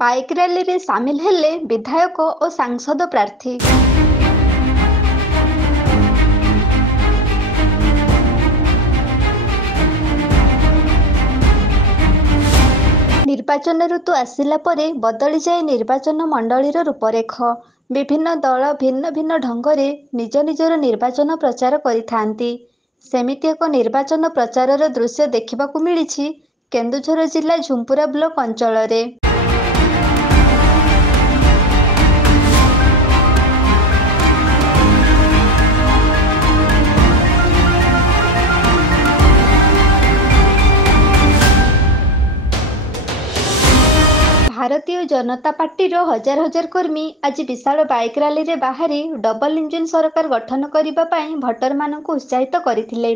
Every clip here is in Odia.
ବାଇକ୍ ରାଲିରେ ସାମିଲ ହେଲେ ବିଧାୟକ ଓ ସାଂସଦ ପ୍ରାର୍ଥୀ। ନିର୍ବାଚନ ଋତୁ ଆସିଲା ପରେ ବଦଳିଯାଏ ନିର୍ବାଚନ ମଣ୍ଡଳୀର ରୂପରେଖ। ବିଭିନ୍ନ ଦଳ ଭିନ୍ନ ଭିନ୍ନ ଢଙ୍ଗରେ ନିଜ ନିଜର ନିର୍ବାଚନ ପ୍ରଚାର କରିଥାନ୍ତି। ସେମିତି ଏକ ନିର୍ବାଚନ ପ୍ରଚାରର ଦୃଶ୍ୟ ଦେଖିବାକୁ ମିଳିଛି କେନ୍ଦୁଝର ଜିଲ୍ଲା ଝୁମ୍ପୁରା ବ୍ଲକ ଅଞ୍ଚଳରେ। ଭାରତୀୟ ଜନତା ପାର୍ଟିର ହଜାର ହଜାର କର୍ମୀ ଆଜି ବିଶାଳ ବାଇକ୍ ରାଲିରେ ବାହାରି ଡବଲ ଇଞ୍ଜିନ ସରକାର ଗଠନ କରିବା ପାଇଁ ଭୋଟରମାନଙ୍କୁ ଉତ୍ସାହିତ କରିଥିଲେ।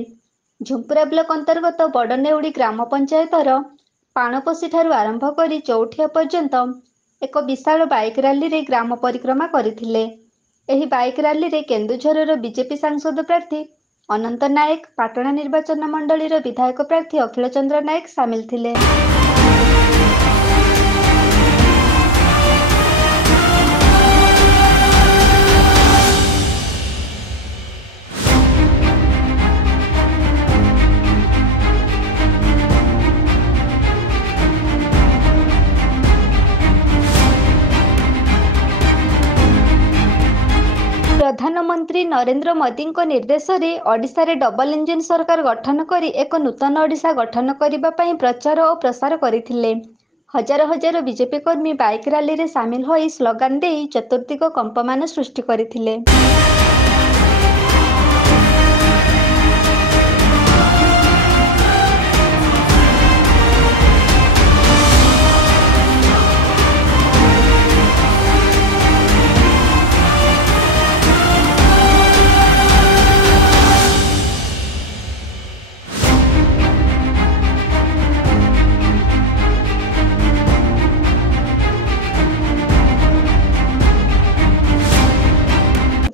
ଝୁମ୍ପୁରା ବ୍ଲକ ଅନ୍ତର୍ଗତ ବଡ଼ନେଉଡ଼ି ଗ୍ରାମ ପଞ୍ଚାୟତର ପାଣପୋଷିଠାରୁ ଆରମ୍ଭ କରି ଚୌଠିଆ ପର୍ଯ୍ୟନ୍ତ ଏକ ବିଶାଳ ବାଇକ୍ ରାଲିରେ ଗ୍ରାମ ପରିକ୍ରମା କରିଥିଲେ। ଏହି ବାଇକ୍ ରାଲିରେ କେନ୍ଦୁଝରର ବିଜେପି ସାଂସଦ ପ୍ରାର୍ଥୀ ଅନନ୍ତ ନାୟକ, ପାଟଣା ନିର୍ବାଚନ ମଣ୍ଡଳୀର ବିଧାୟକ ପ୍ରାର୍ଥୀ ଅଖିଳ ଚନ୍ଦ୍ର ନାୟକ ସାମିଲ ଥିଲେ। ପ୍ରଧାନମନ୍ତ୍ରୀ ନରେନ୍ଦ୍ର ମୋଦିଙ୍କ ନିର୍ଦ୍ଦେଶରେ ଓଡ଼ିଶାରେ ଡବଲ ଇଞ୍ଜିନ ସରକାର ଗଠନ କରି ଏକ ନୂତନ ଓଡ଼ିଶା ଗଠନ କରିବା ପାଇଁ ପ୍ରଚାର ଓ ପ୍ରସାର କରିଥିଲେ। ହଜାର ହଜାର ବିଜେପି କର୍ମୀ ବାଇକ୍ ରାଲିରେ ସାମିଲ ହୋଇ ସ୍ଲୋଗାନ ଦେଇ ଚତୁର୍ଦ୍ଦିଗ କମ୍ପମାନ ସୃଷ୍ଟି କରିଥିଲେ।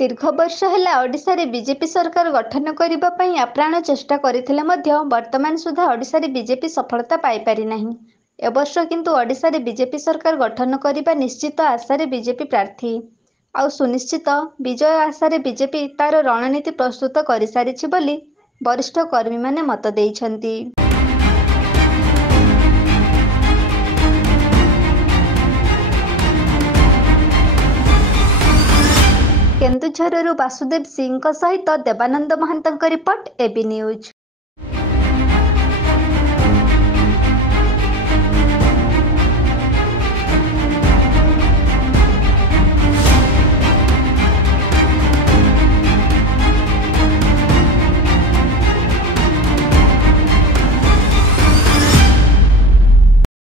ଦୀର୍ଘ ବର୍ଷ ହେଲା ଓଡ଼ିଶାରେ ବିଜେପି ସରକାର ଗଠନ କରିବା ପାଇଁ ଆପ୍ରାଣ ଚେଷ୍ଟା କରିଥିଲେ ମଧ୍ୟ ବର୍ତ୍ତମାନ ସୁଦ୍ଧା ଓଡ଼ିଶାରେ ବିଜେପି ସଫଳତା ପାଇପାରି ନାହିଁ। ଏବର୍ଷ କିନ୍ତୁ ଓଡ଼ିଶାରେ ବିଜେପି ସରକାର ଗଠନ କରିବା ନିଶ୍ଚିତ ଆଶାରେ ବିଜେପି ପ୍ରାର୍ଥୀ। ଆଉ ସୁନିଶ୍ଚିତ ବିଜୟ ଆଶାରେ ବିଜେପି ତାର ରଣନୀତି ପ୍ରସ୍ତୁତ କରିସାରିଛି ବୋଲି ବରିଷ୍ଠ କର୍ମୀମାନେ ମତ ଦେଇଛନ୍ତି। କେନ୍ଦୁଝରରୁ ବାସୁଦେବ ସିଂଙ୍କ ସହିତ ଦେବାନନ୍ଦ ମହାନ୍ତଙ୍କ ରିପୋର୍ଟ, এবি ନ୍ୟୁଜ୍।